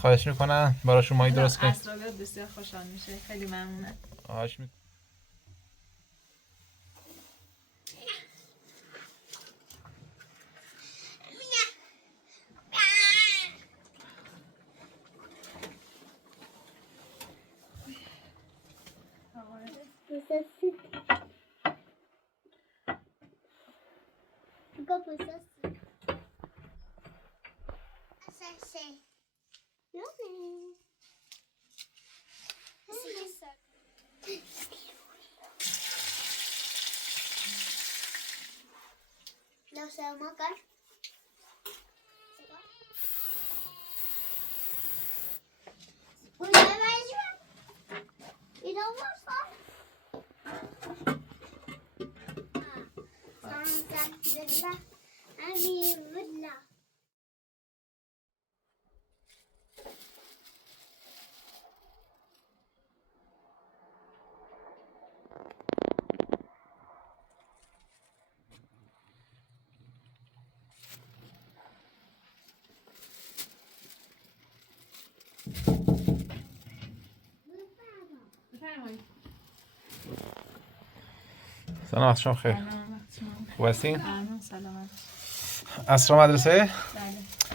خواهش میکنم براشون ماهی درست کنید. اسرار بسیار خوشحال میشه. خیلی ممنونم. خواهش میکنم. Lo sabemos acá. Una vez y no más. Sana ani villa. سلام وقت شما خیر. خوب هستین؟ سلامت. اسرا مدرسه؟ بله.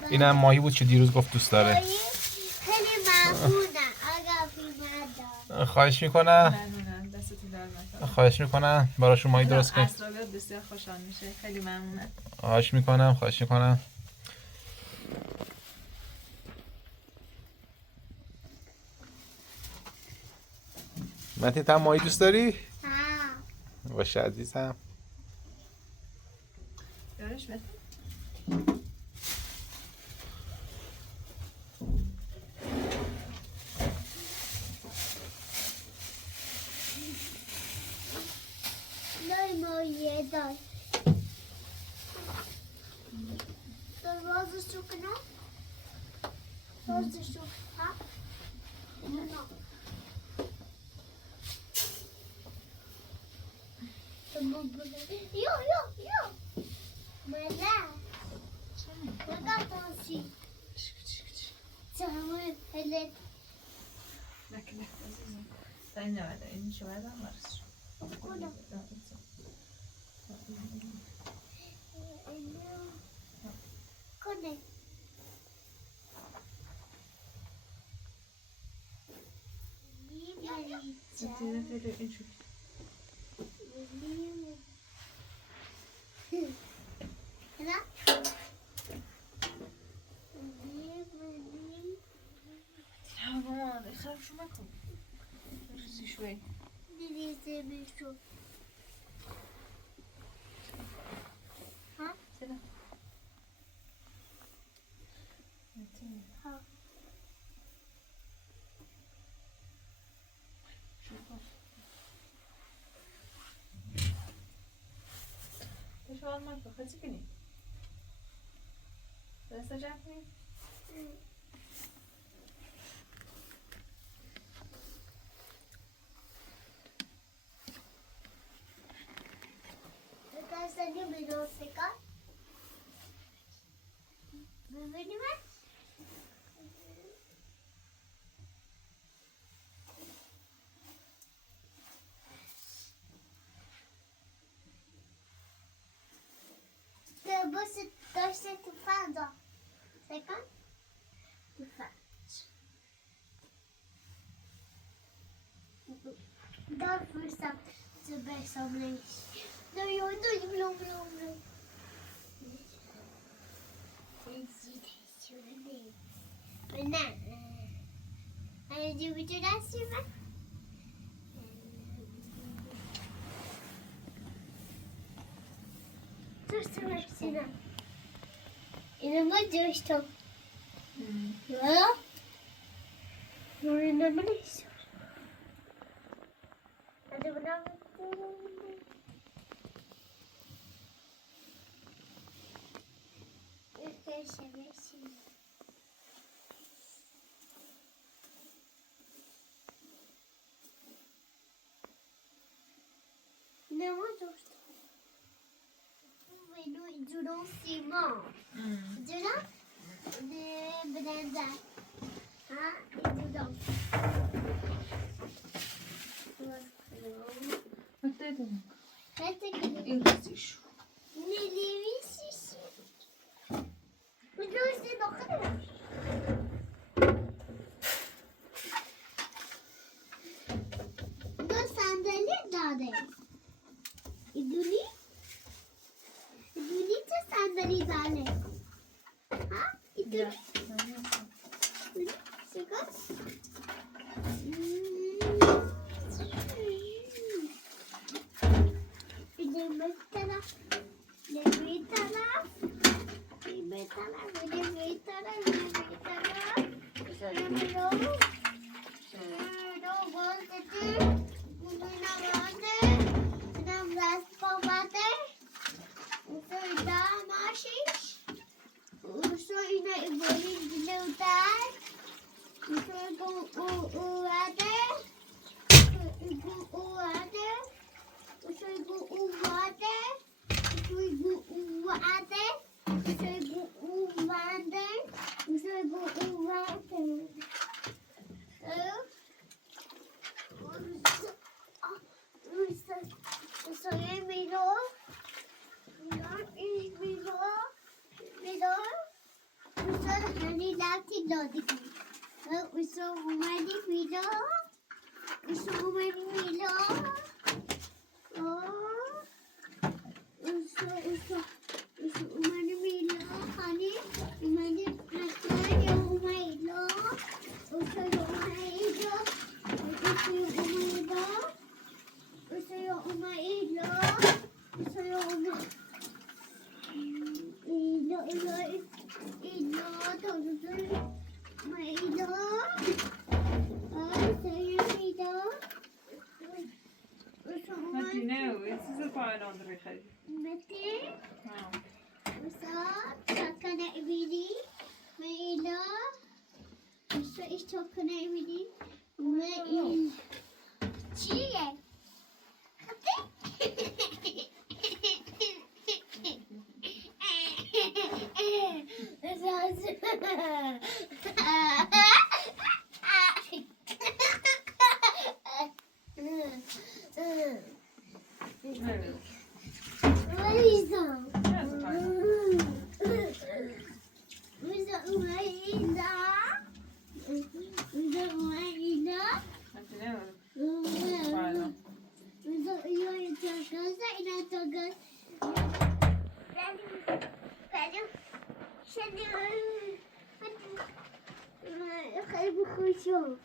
اینم ماهی بود که دیروز گفت دوست داره. خیلی ممنونم. آقا فیلم خواهش میکنم. ممنونم. دستتون در نکنه. خواهش میکنم براشون ماهی درست کنید. اسرار بسیار خوشحال میشه. خیلی ممنونم. خواهش میکنم. متین تو ماهی دوست داری؟ باشه عزیزم. دارش بده. مایه دار رازش رو کنم رازش رو یا مالا مالا تانسی سامون هلت لكن عزيزي تعالي بعد إن شو هذا مرس کنه خرب شو ماكو رزي شوي دیدی بشو ها سلام ها ايش هو الماكو خلصي كني بس رجعتني Seni biliyorsun ببینیم بس داشته توفان دا سکن توفان دار فرصت تو برساملیش بلوم Men nej. Du vill du läsa ju Dursun hepsine. İnanma coştum. Ya. İnanma ne istiyor? Hadi buna Ülke seversin. Ne var dostum? Du dans ciment. Du là, de blender. بدونم بس انگلیسیش نمی‌نویسیش. بدوست دخترم. دو صندلی داده. ایدونی؟ ایدونی چه صندلی داره؟ ها؟ ایدونی؟ چیکار؟ Benim bir taraf, bir taraf, bir taraf, bir taraf, bir taraf. Sonra bir o, sonra o gözleri, bugün avadı, sonra biraz babadı, sonra maşiş, sonra böyle gülüyor, sonra bu uğradı, bu uğradı. Usuigu uwade, usuigu uwade, usuigu uwade, usuigu uwade. Usuigu milo, milo, milo. Usuigu hani lati lodi. Usuigu mani milo, usuigu mani milo. Umani milo, hani umani nakar ya umaylo, uso ya umaylo, uso ya umaylo, uso ya umaylo, نه چیز پایان داری خیلی متى وصار كنا إبلي وإلى وصار كنا إبلي وإلى شيء شوف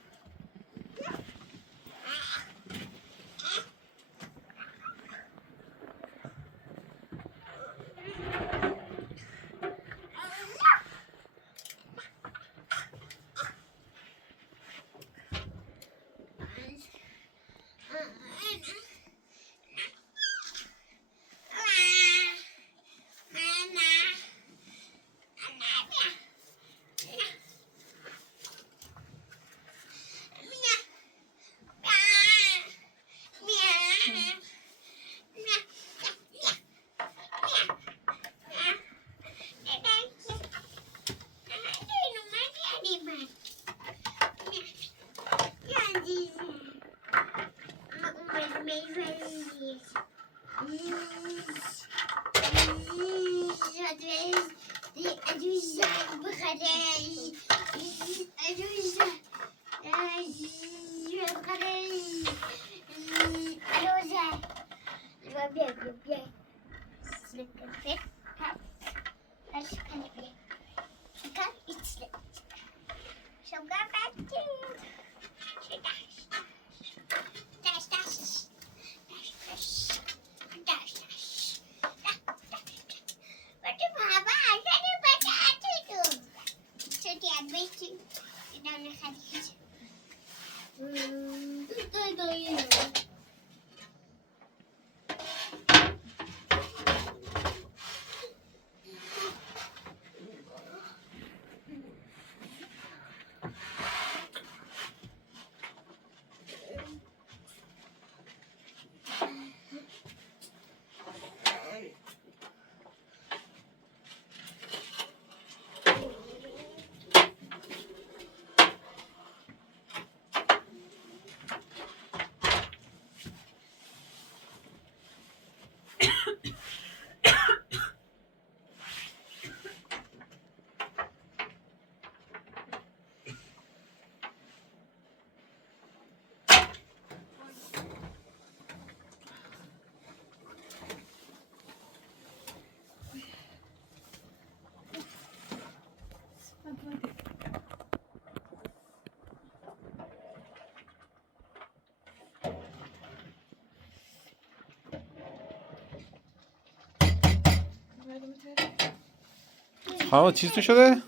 چیز تو شده؟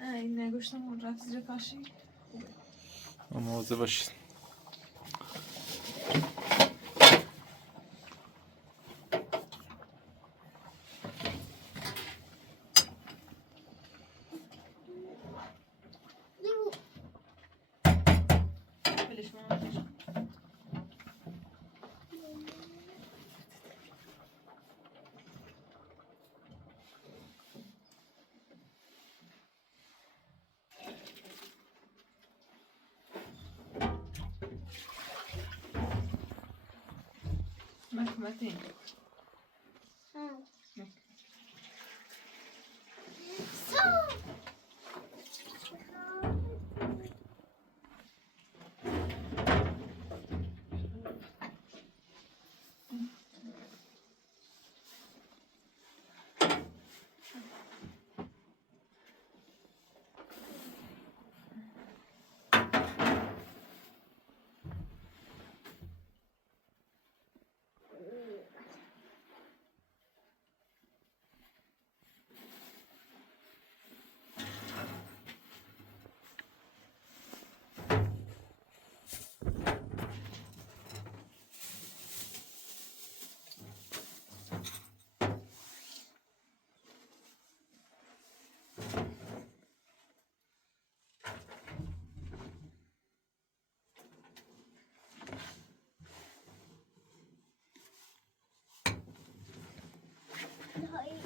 نه این نگوشتم اون رفت زیر کاشی. مواظب باشید. بلش مامانش. متين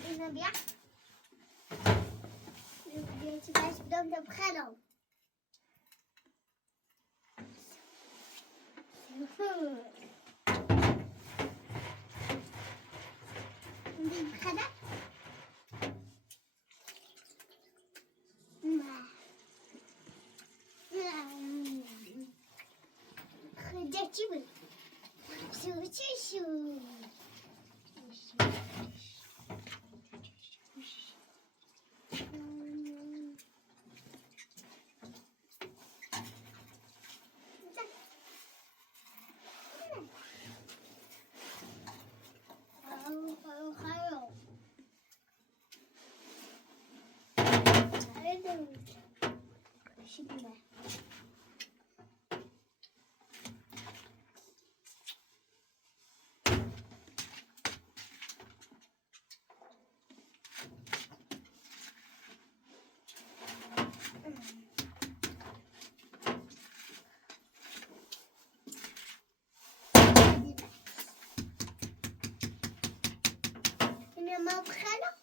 اینو بیا چی باش بدم دم خلم خدا خدا چی بود شو ما بخلا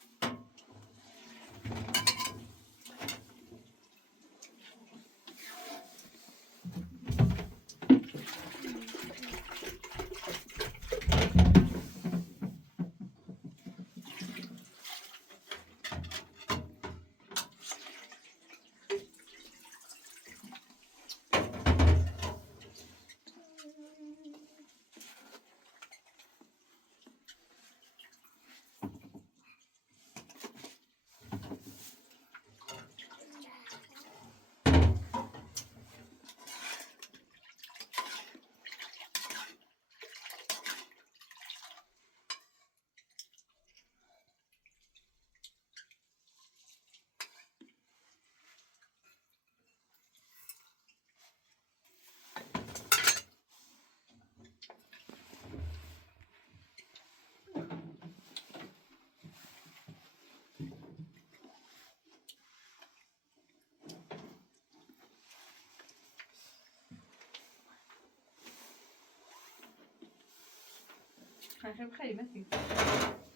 خیلی متین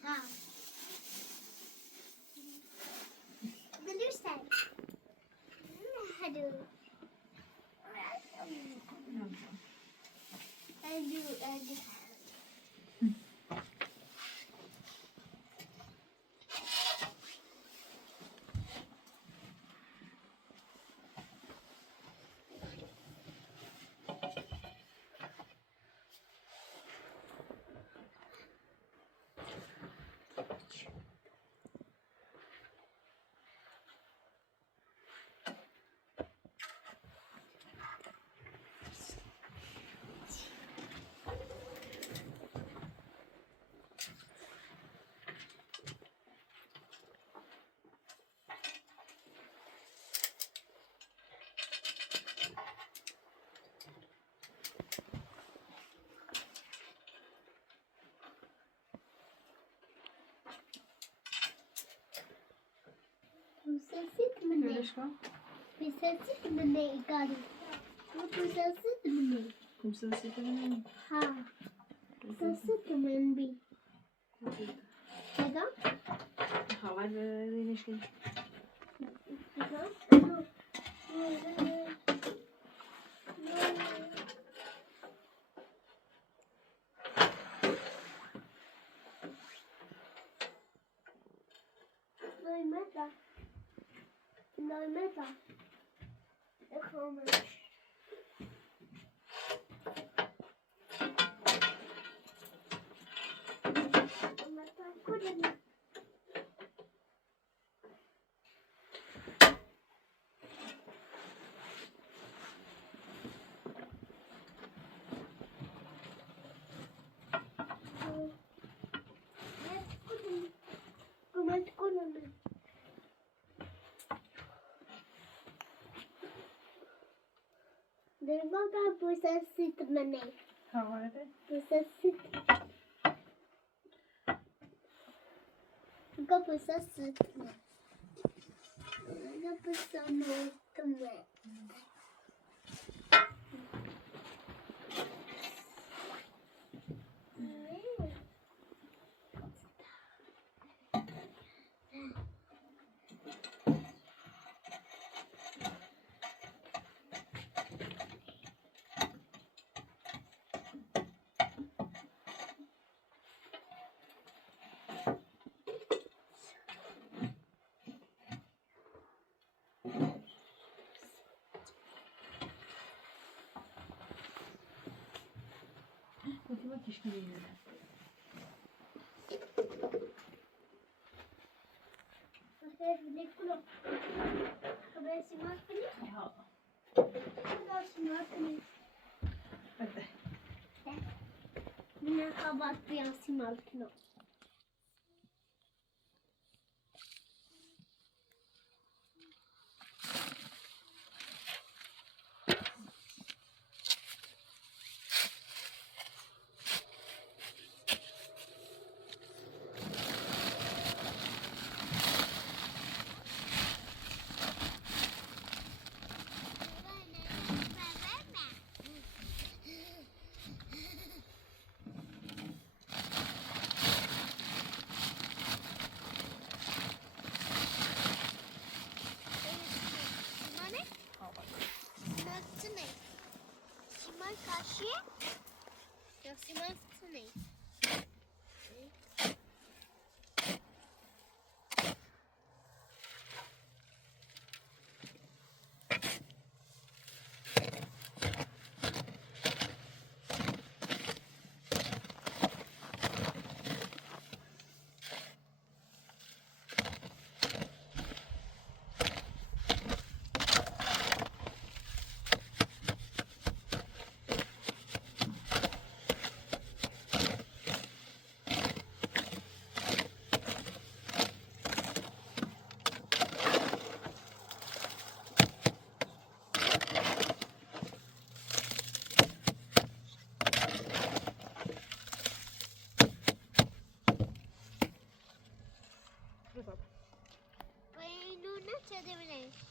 ها بلوسن هدو هدو aşkım? Prenses mi ne gari? Bu prenses mi ne? Prenses mi? Ha. Prenses mi bir? Neden? Hava değişken. Neden? Doymada. Doymada. Ekonomi. Dervada prenses mi ne? Hava det. Prenses. Ga prenses mi? Ga prenses mi? Bakayım keşke değil. Okej, det kommer. Kommer jag se mat på det? Ja. Kommer jag se mat på det? Hadi. Mina kabak beyaz simal kilo.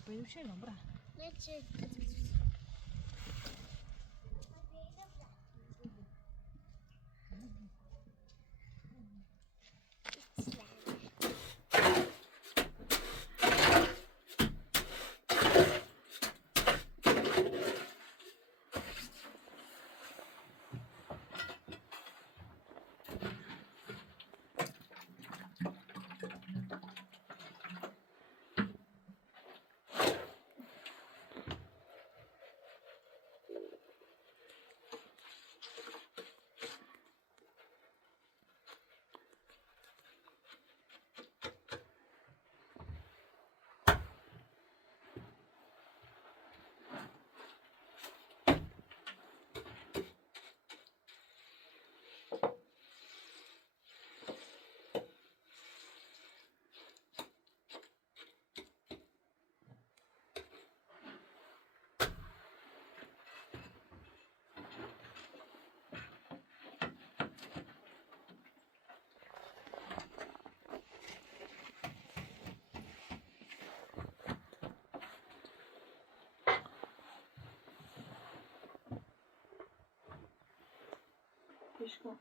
Benim şey lan bırak. پیش کن.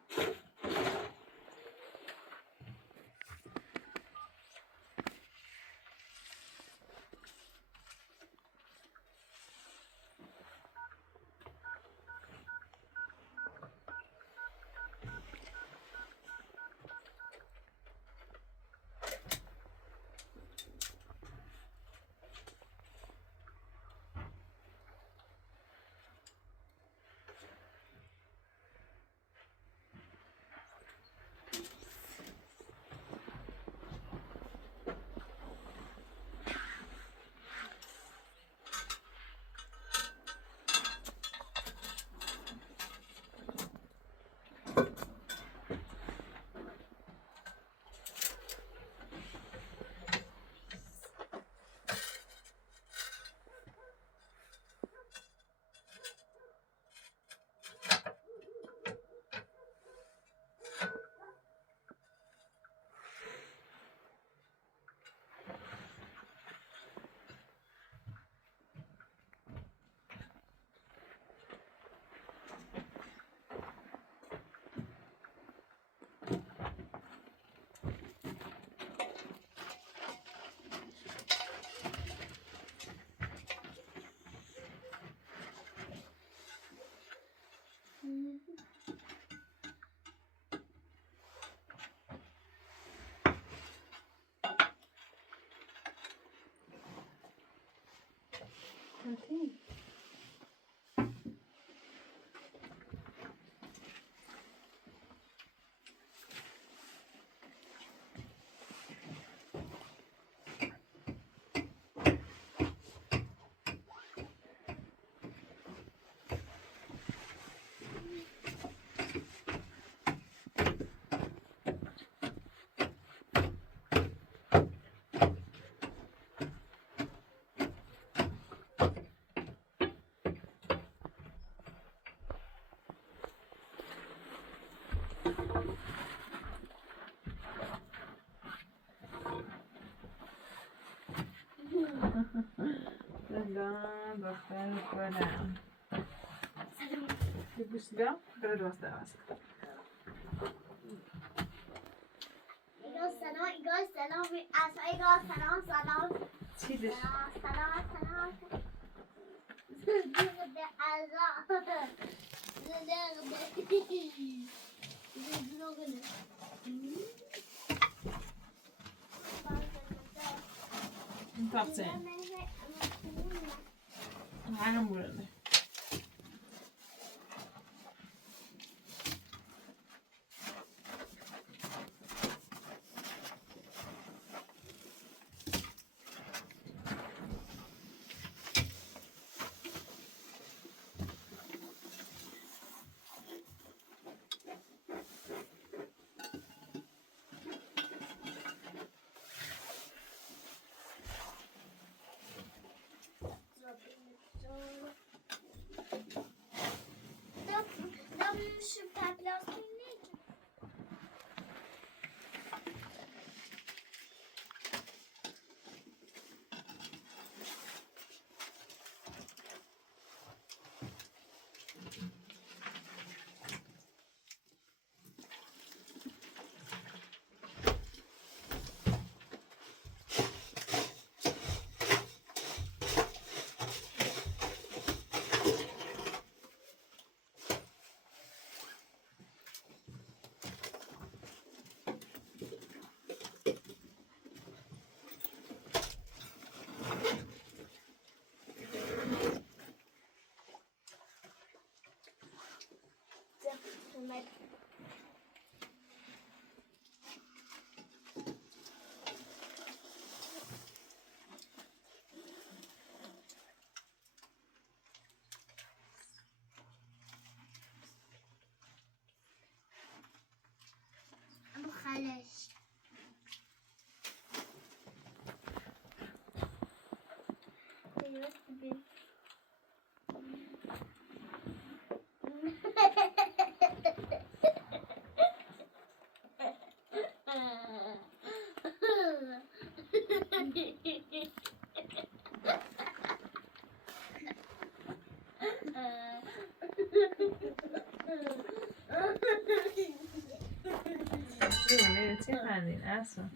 Hadi. سلام دختر گلم. یه بوس بیا برای دوست دارم. ایگار سلام از ایگار سلام چی دش؟ سلام زده ازا این تاقچه هم برنده. چه خندین اصلا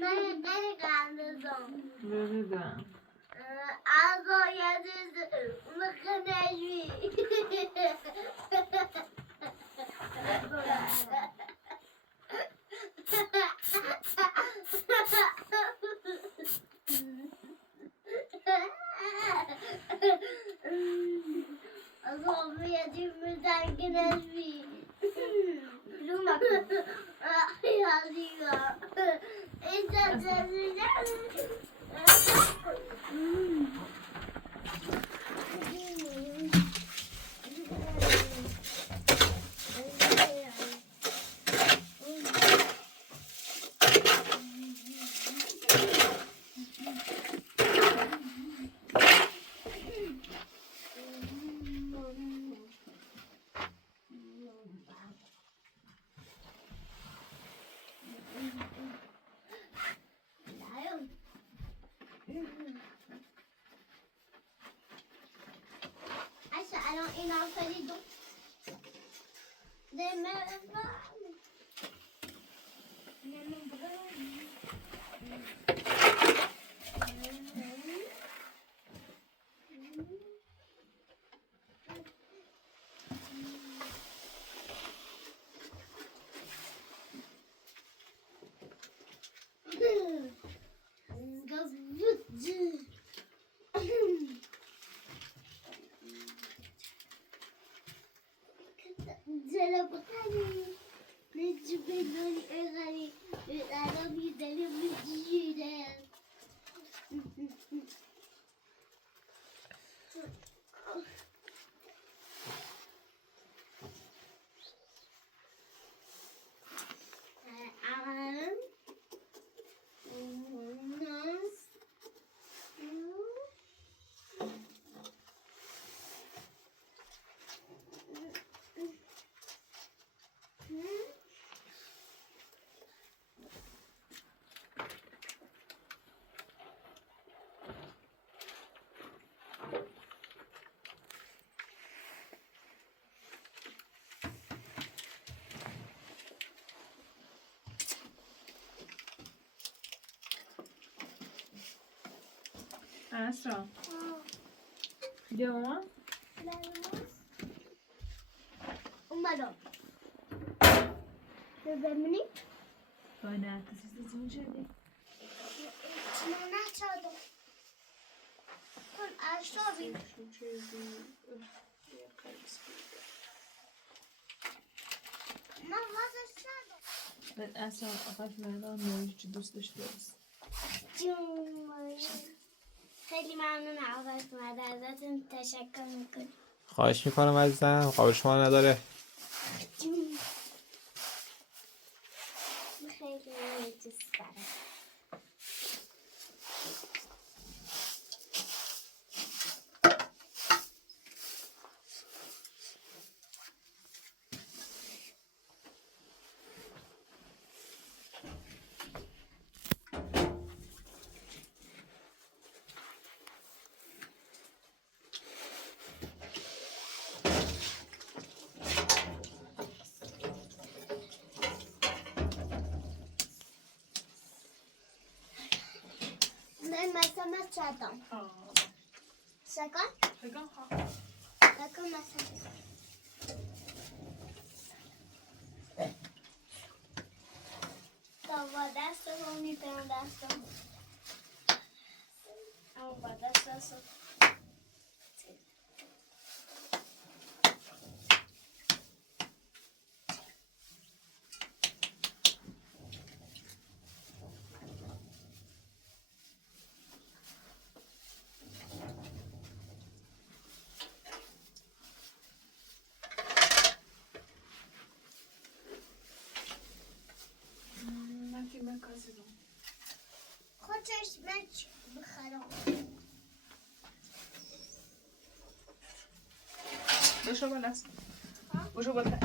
من قندزم ببینم آقا یادت مخنجی آقا یادت مزنگنجی لوما یادیگا الان اینا خریدم اصلا بیا ماما اومدم ببینی با نه کسی زون شدی نه چادم کن اشتابی من واسه چادم بعد اصلا آقای مردان نوعی چی دوست داشته است خیلی ممنون آقای مردان ازتون تشکر میکنم خواهش میکنم عزیزم قابل شما نداره خیلی دوست دارم من مثلا چادم سکن بگم ها سکن مثلا تا با دست رو میتونم دستم اما با دست رو من که من کسی دارم خودش مچ بخرم بشو بالاست بشو بالا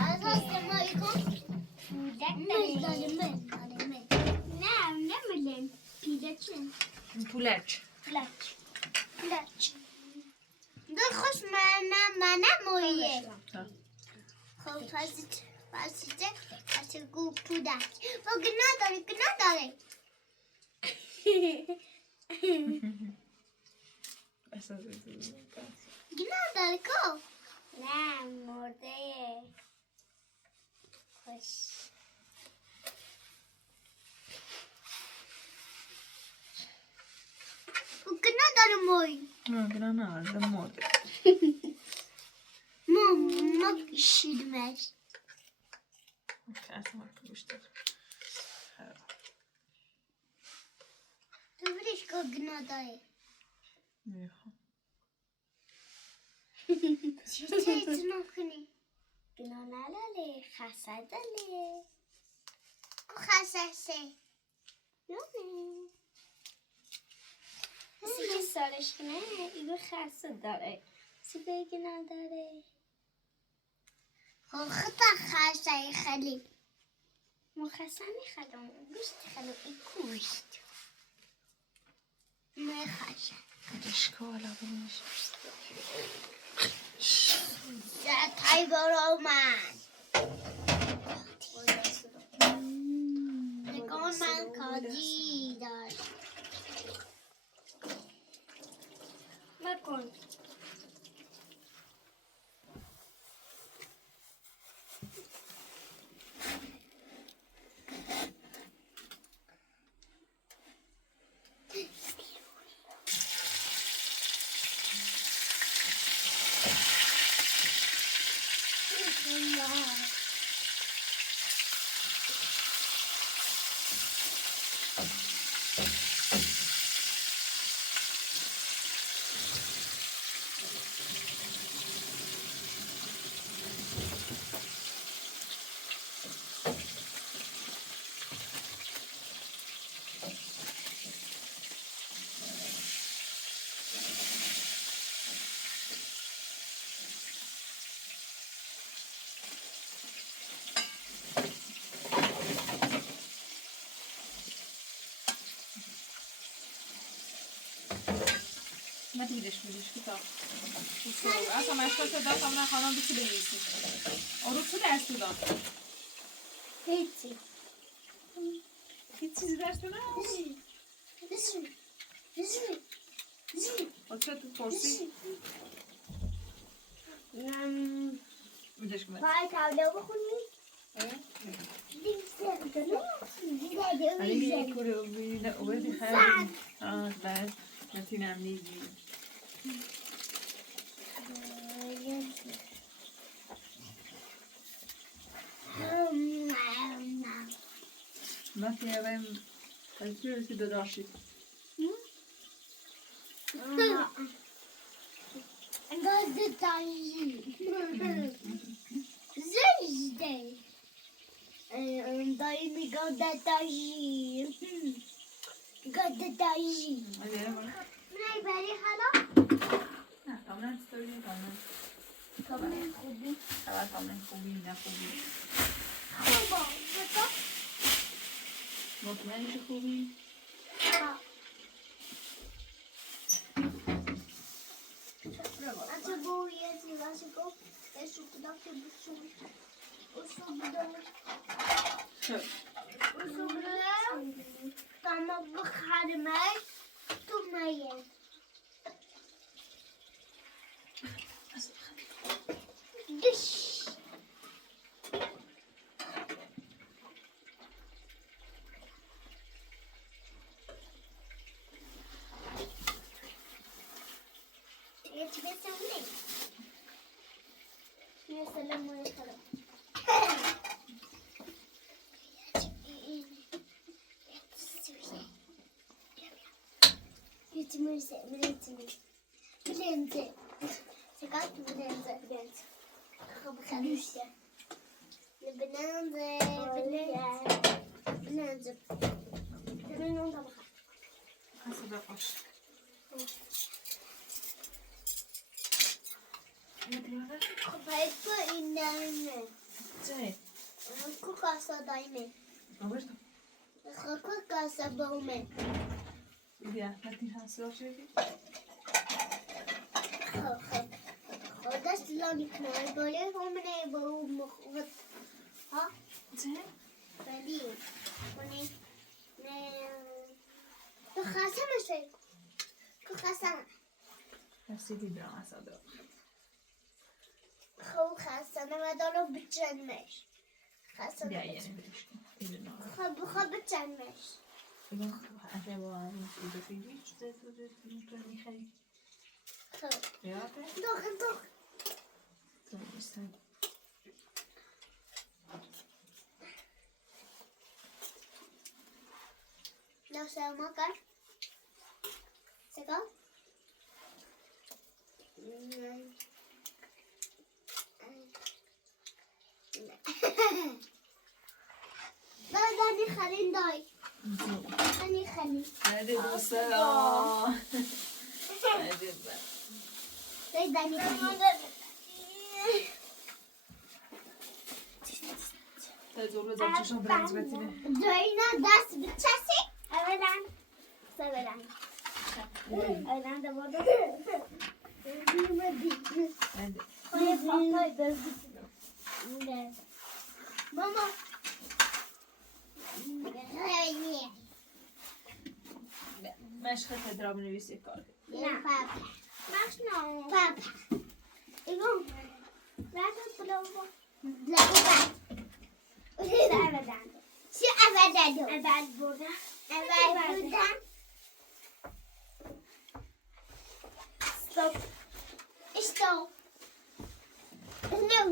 از مایی کن نه نمیلیم پیلچن پولک پولک ده خوش منم مویه تا. خب پاسیده پاسه گو پودک با گناه داره احساس گناه داره کو نه مرده خوش گناه داره موی گناه نداره مرده. ما کشیدمش اصلا گوشت. تو برش که گناه داره میخوام. چه ایتونو کنی؟ گناه نداره خسته داره کو خسته سه یونه سیگه سالش نه ایگو خسته داره سیگه گناه داره خطا خسته خیلی مخسته میخوادم گوشت خیلی گوشت میخواشم اشکال آبونش. زتای برو من نگاه من کاجی داشت مکن ما دیدش کتاب. اصلا مشکل داد خانم خانم بچه بنویسی. آرو تو درس داد. هیچی هیچ چیزی درس داد؟ چه تو پرسی؟ میدش کنم. باید تابلو بخونی؟ علی کوره اوبی خیلی. بعد نتینم نیزی. ما تیابیم چی رسی داشتی؟ گازتایی زشته دایی میگم دتایی گازتایی منای بری حالا؟ نه کاملا ستوری کاملا خوبی خبر کاملا خوبی نه خوبی خوبا مطمئنی که خوبی؟ Alltså gå igen till varsågod. Jag såg på datorn och så bedömer och så bedömer samma beskärde mig tog mig igen. Dusch! Jag tycker det är roligt. Jag ställer mig för det. Blende. Zeg uit blende. Blende. Blende. Blende. Alltså det var först. Kafayı indirme. چه؟ Kukasa dayme. آبرش تو. Kukasa baume. بیا نتین هست چی بگی؟ خب دست لانی کنار باله همونه با اون مخوط ها چه؟ ولی کنی نه تو خسته میشه تو خسته رسیدی برام اصلا خب خسته نمدارو بچنمش خسته بیا نمدارو یعنی برش کن اینو نه خب بچنمش بگم اگه با این چیزا پیدی چیزا تو میخری خب یاده دوخ تو نیستن لو سلام کن سکا دادی خرین دای خرین هده دوستا هده دای دانی خرین تزور بزن چشم برنج بتینه داینا دست بچسی اولا سوالان اولا دوباره هده خواهی پاپای برگیتونو ماما مشق تدرا بنویس یک کار نه پاپا پاپا ایگو راتو بلوبا لبوبا چی اول دادو اول بودن stop stop no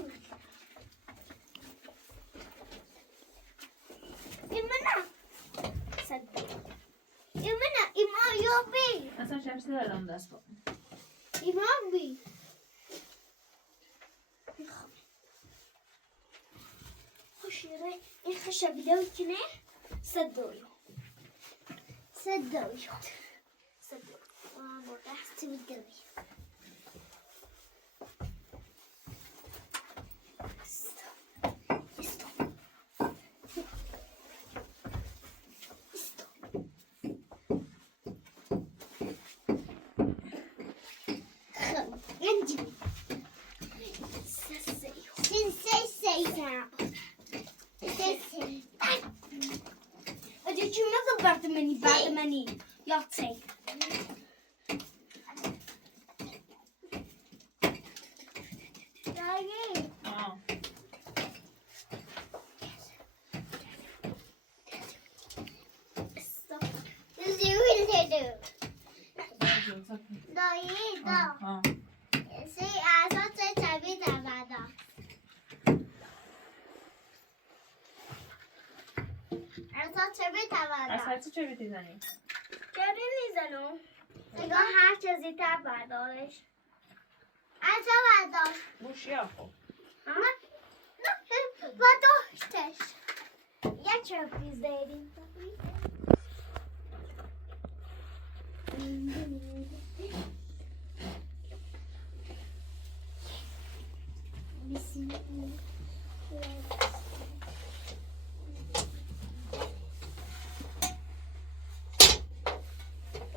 imana imana ima yobi اصلا شمسی دادم دست با imam bi خوشیره این خشبیده و کنه صدوی مرده هستی بیدوی بعد منی یاتی دایی دایی دا سی اساس چبی دوادا اساس چبی دوادا اساس چه بیتی زنی؟ چبی میزنم نگاه هر چیزی تر بردارش اصلا بردار بوشیا خب برداشتش یه چرپیز داریم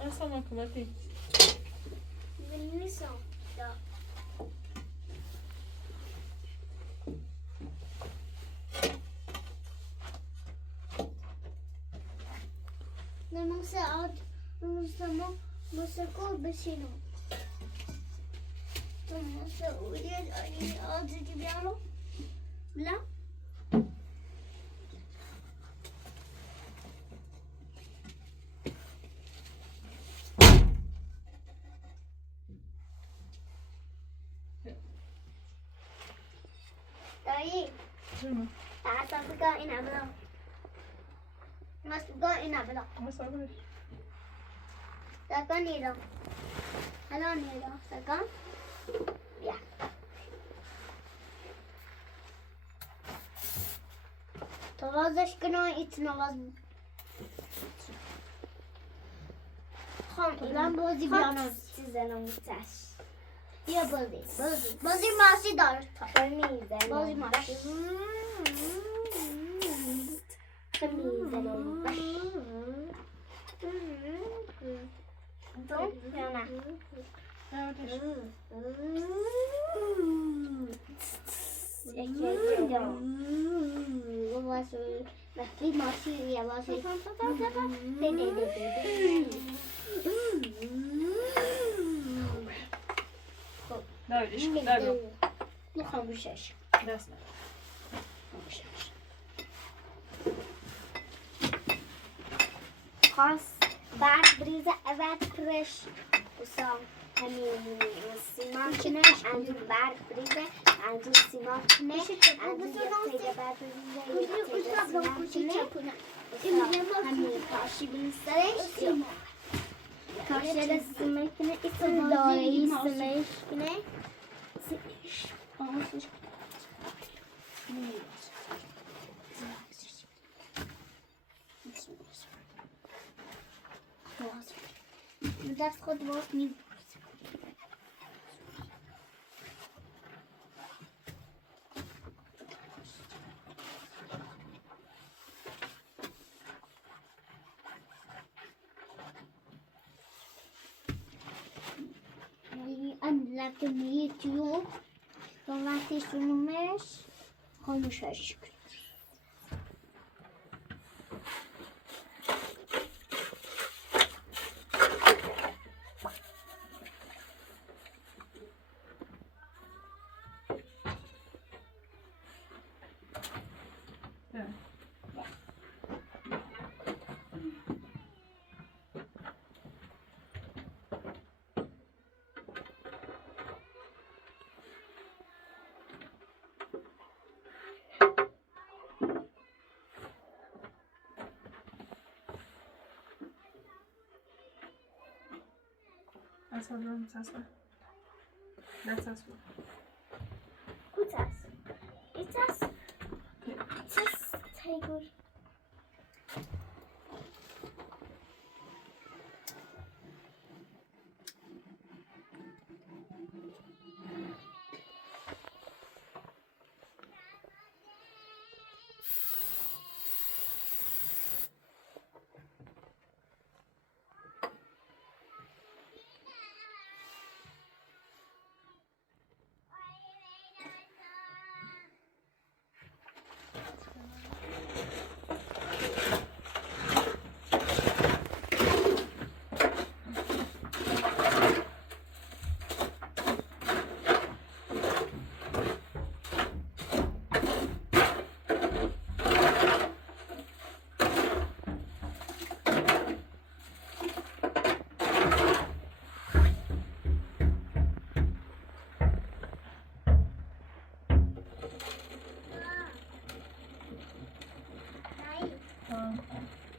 اصلا مکمتی نیستم موسیقی بشینم تو موسیقی آدی بیارم بلا دایی جونو تعال بگا اینا بلا مست بگا اینا بلا مصابرش سکن نیرم الان نیرم سکن بیا تو وازش کنم ایتنا واز خام من بازی بیانم چیزنم تش بیا بازی ماسی دار میزنم بازی ماسی میزنم تو یا نه نبودش yavaş ol. Bakayım nasıl yavaş ol. لا ليش لا لا Nu hamburger. لا اسمع خاص بعد بريزة أبعد كرش وصام همين السماكنة عنده بعد بريزة عنده السماكنة عنده يبتدي بعد بريزة يبتدي السماكنة همين كاشي بنستريش كاشي السماكنة اسم داري السماكنة Das gaat wordt niet. En laat hem hier toe. Dan laat hij zo'n mes. Gewoon een zesje. أصلا ساسا لا ساسا Kutas. Itas. Itas. Tiger.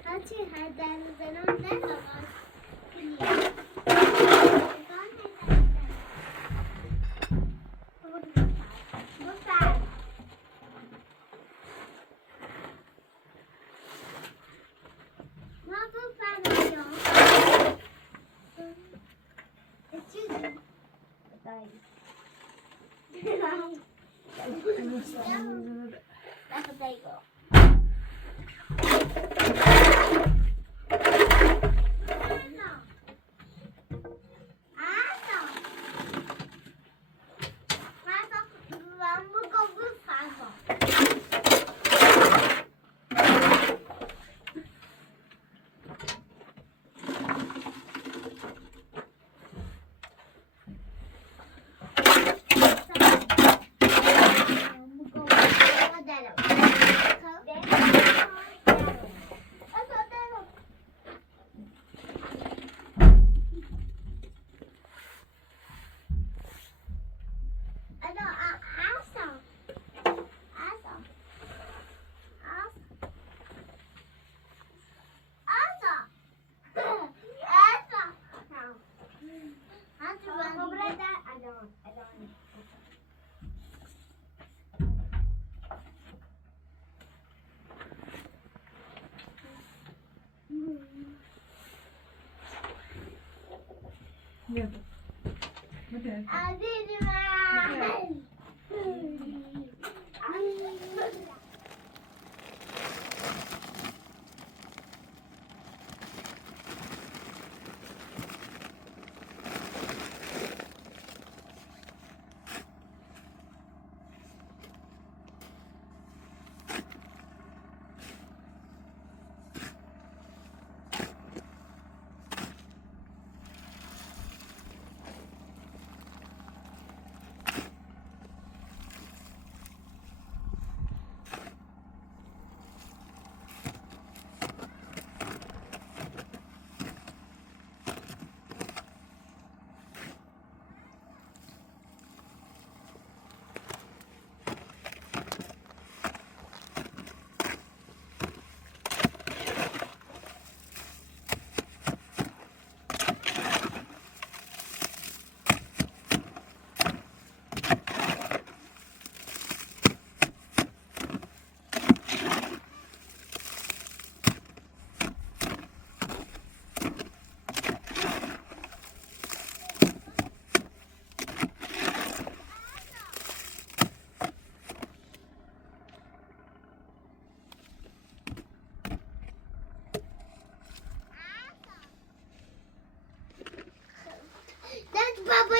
Hadi herden zaman ne zaman? يلا بدأت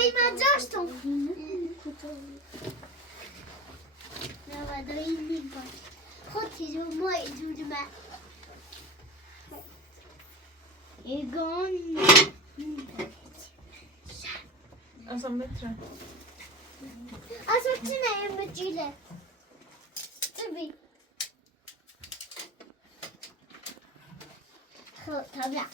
Dojma zresztą. Dobra, do innych bądź. Chodźcie do mojej dziurmy. I go A są metrze. A zaczynajmy chwilę. Drzwi. Dobra.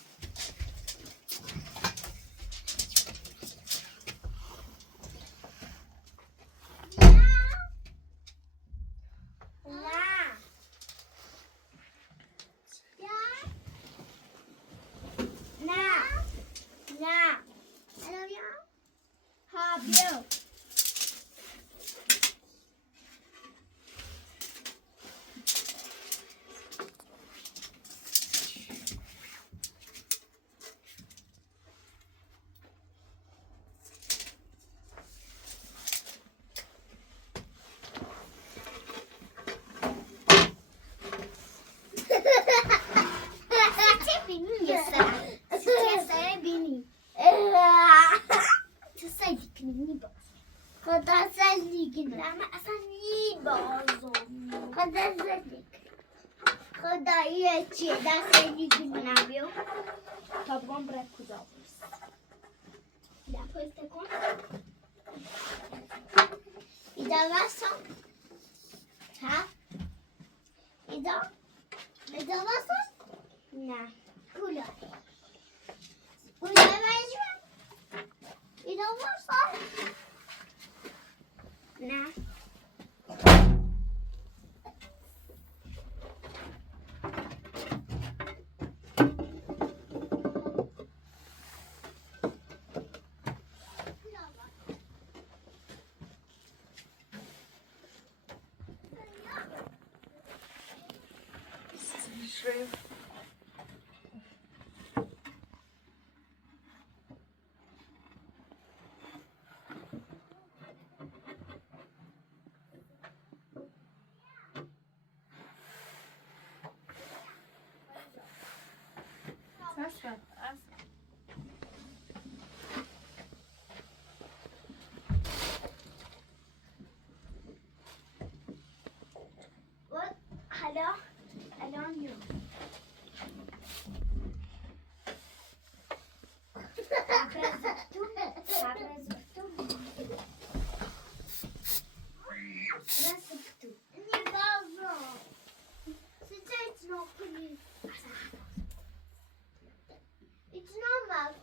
Tá bom para acusar. Depois tem como. E dá maçã. Tá? E dá maçã? Não. Pula. Pula mais uma. E dá maçã. Não. Shrimp. Sasa. What? Hello? I don't know. Nie bardzo. It's not pretty. It's normal.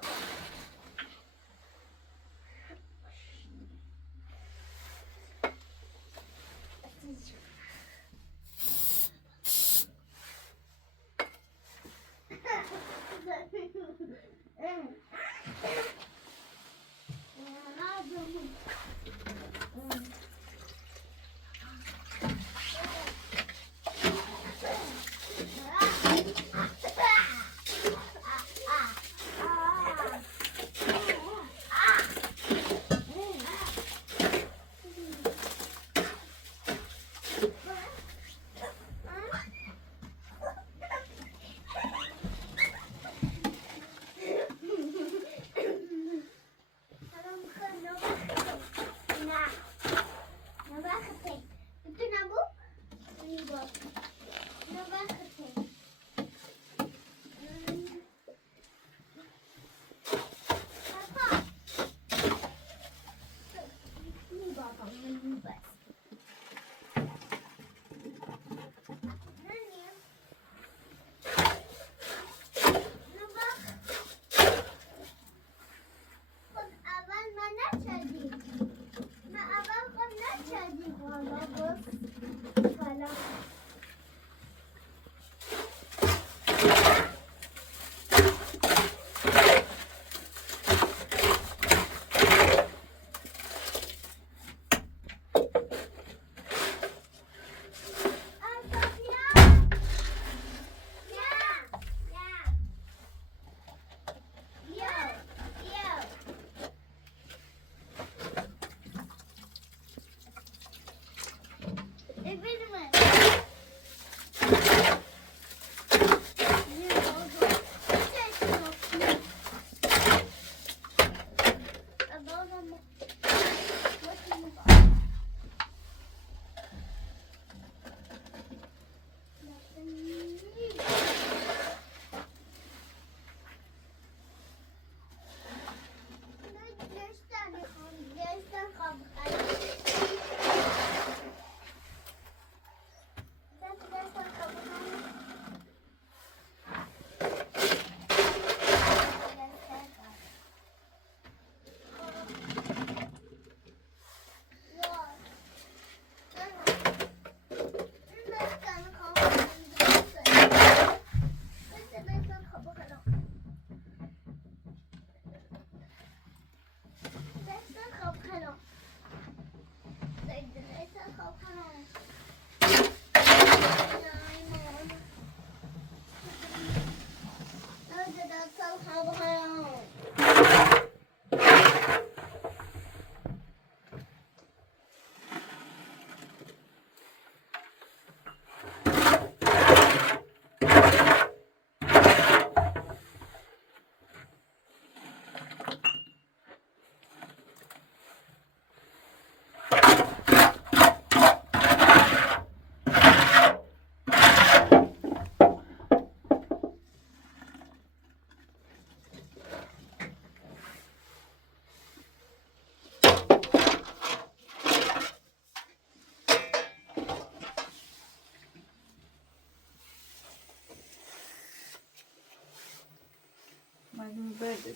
برد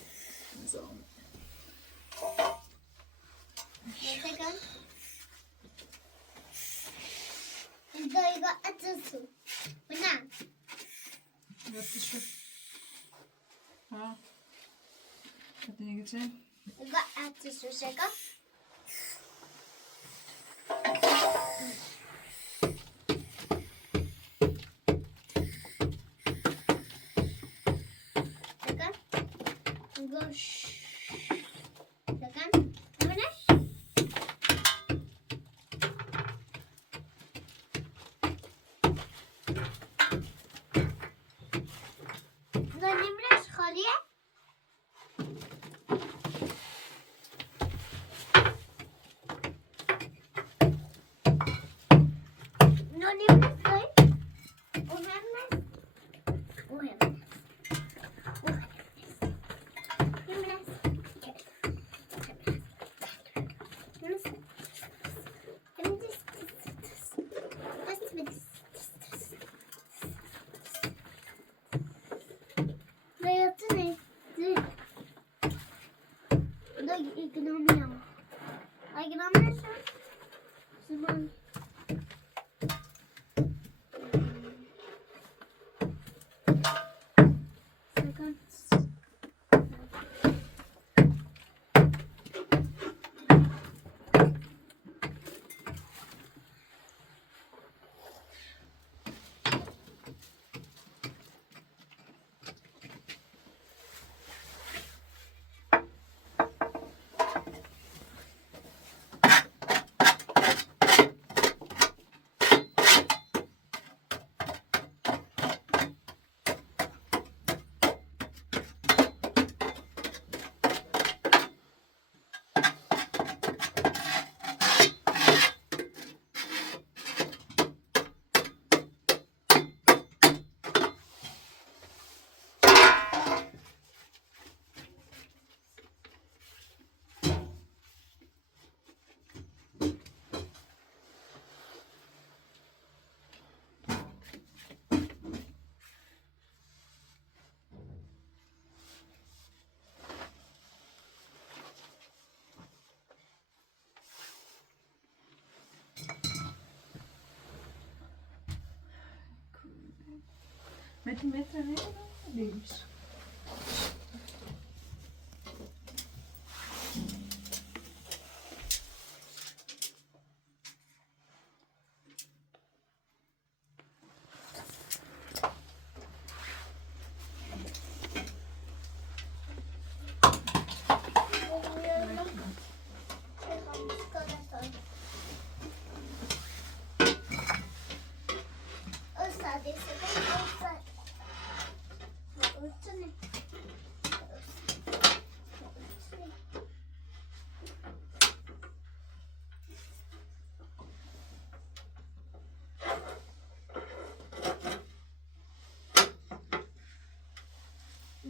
نظام. Second. إذا أتصل. ونعم. Yaklaşık. Ha. Hadi ne geçelim? إذا أتصل second. Second. Go. Second. Finish. نمرش خالیه نو نمرش داریم مهم است Hayatı ne? Da ekonomiya. Ekonomiya şu. Zaman. Second. Metin metre ne? Değilmiş.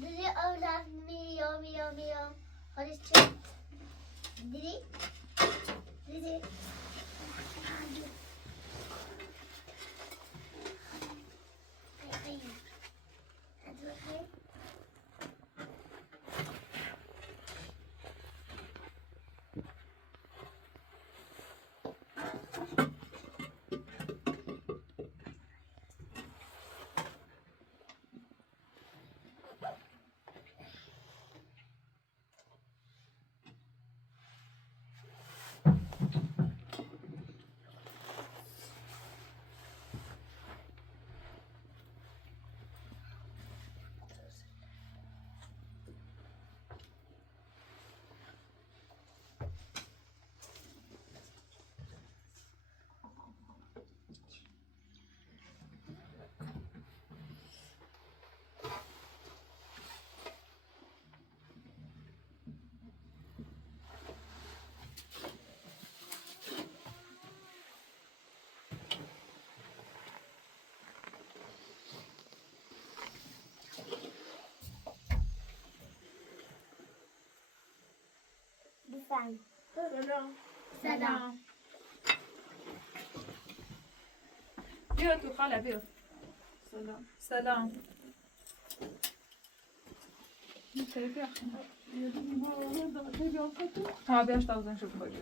Didi öğlen miyav miyav miyav. Hadi çık. Didi. Didi. Hadi bakayım. Lütfen. Selam. Selam. بیا تو خاله بیا. سلام. سلام. ها بیاش تازه شد باید.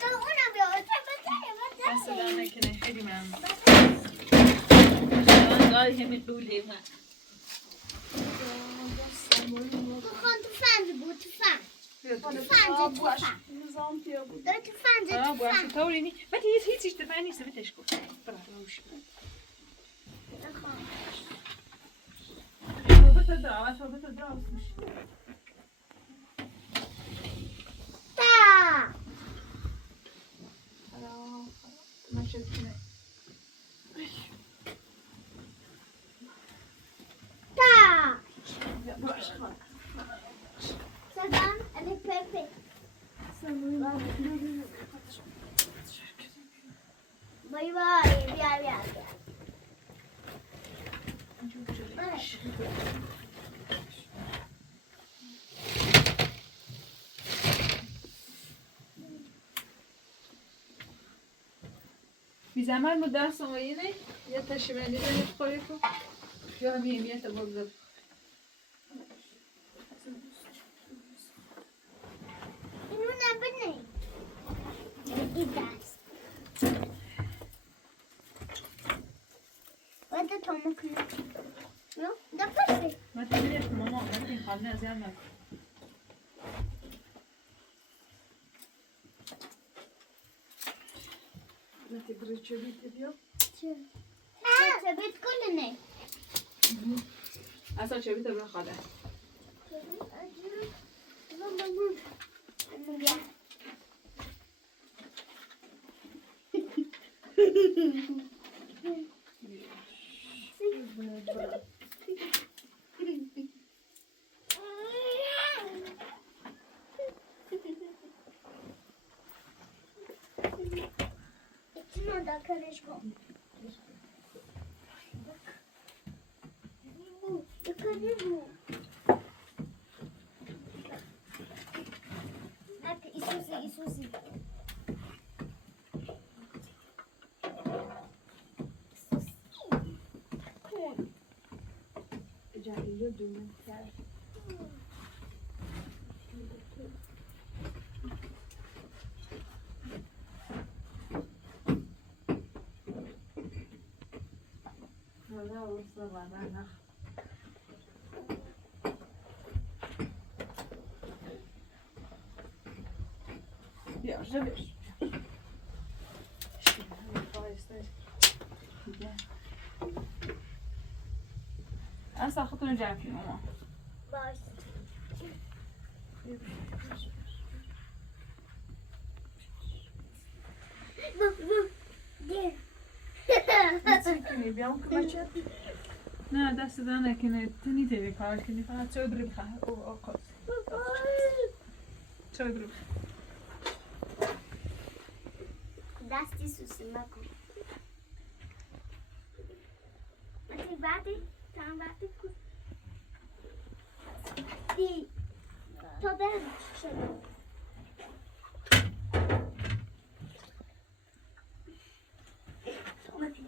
تو اونم بیا دست در نکنه خیلی ممنون. گاهی همین دوله من خان تو فنج بود تو فنج نظام پیا بود. داره تو فنج باشه طوری نی. من هیچ اشتباهی نیست بهش گفت. براش. تو دعوت میشه. تا ماشي کنه. تا باشه خلاص. سلام علی پپی بای بای بیا بی زمان مدرس سومایینه یا تشمیلی دارید خوری تو یا همیت بگذار. اینو نبینی این دست باید تو مکنه نو دفعه من تمیدش ماما من این خانه از یاد نکن. نه تبری چه بیتی بیا. چه بیت کنه اصلا چه بیت رو خاله. İçine de karışma. Karışma. Hadi isusi. جایی دونه کرد. حالا واسه بعدا. بیا جلوش. اصلا خودتون جمع کنید ماما. Baş. Gel. چیکنی بیام که بچه. نه دست در نکنه تو نیته کار کنی فقط چای برو بخواه او آقاز چای برو Dasti susi mako. Mati bate, tam bate ku. Di. To ben şöyle. Mati.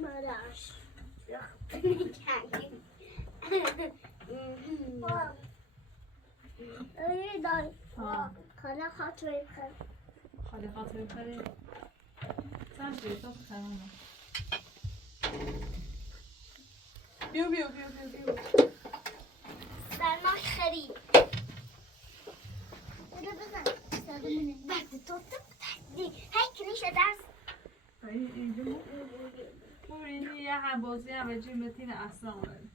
Maraş. Yok. öyle dayı. ها Kana hatırı kır. خالی خاطر کاری سر جیتا تمامه بیو. Selma Khari. Öyle bizden. Ben de tuttum. Her klişe ders. این یه هم بازی هم به جیمتین اصلا اومد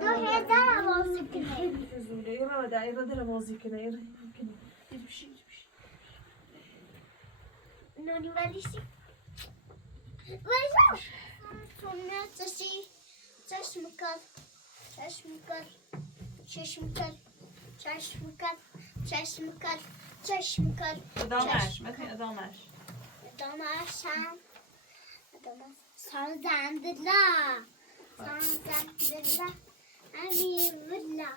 Do hezar avazı kine. زوله یه در ایراد بازی کنه. Noni valisi. Vajam. Sonra çeşmikal. ادامش متین ادامش Damaşan. Sazandırla. Emin villa.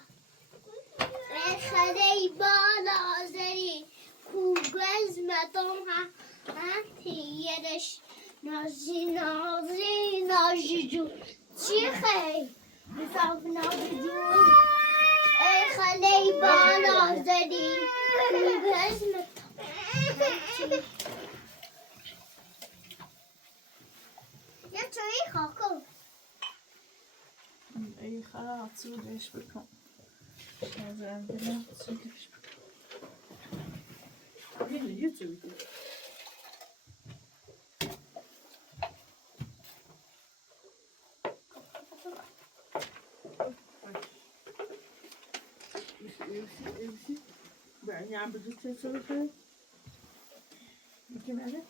Ve xareyi bala اسمتون هم تیرش نازی نازی نازی جون چی خیلی میفهم نازی جون ای خلی بالا زدی یه توی خاکو ای خلاص سودش بکن شازم بلند سودش بکن یه سودی يعني عم بدك تسوي شيء؟ يمكن أنا؟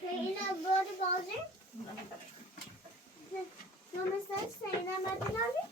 Zeynep böyle bazı. Mama sen Zeynep adını alıyor.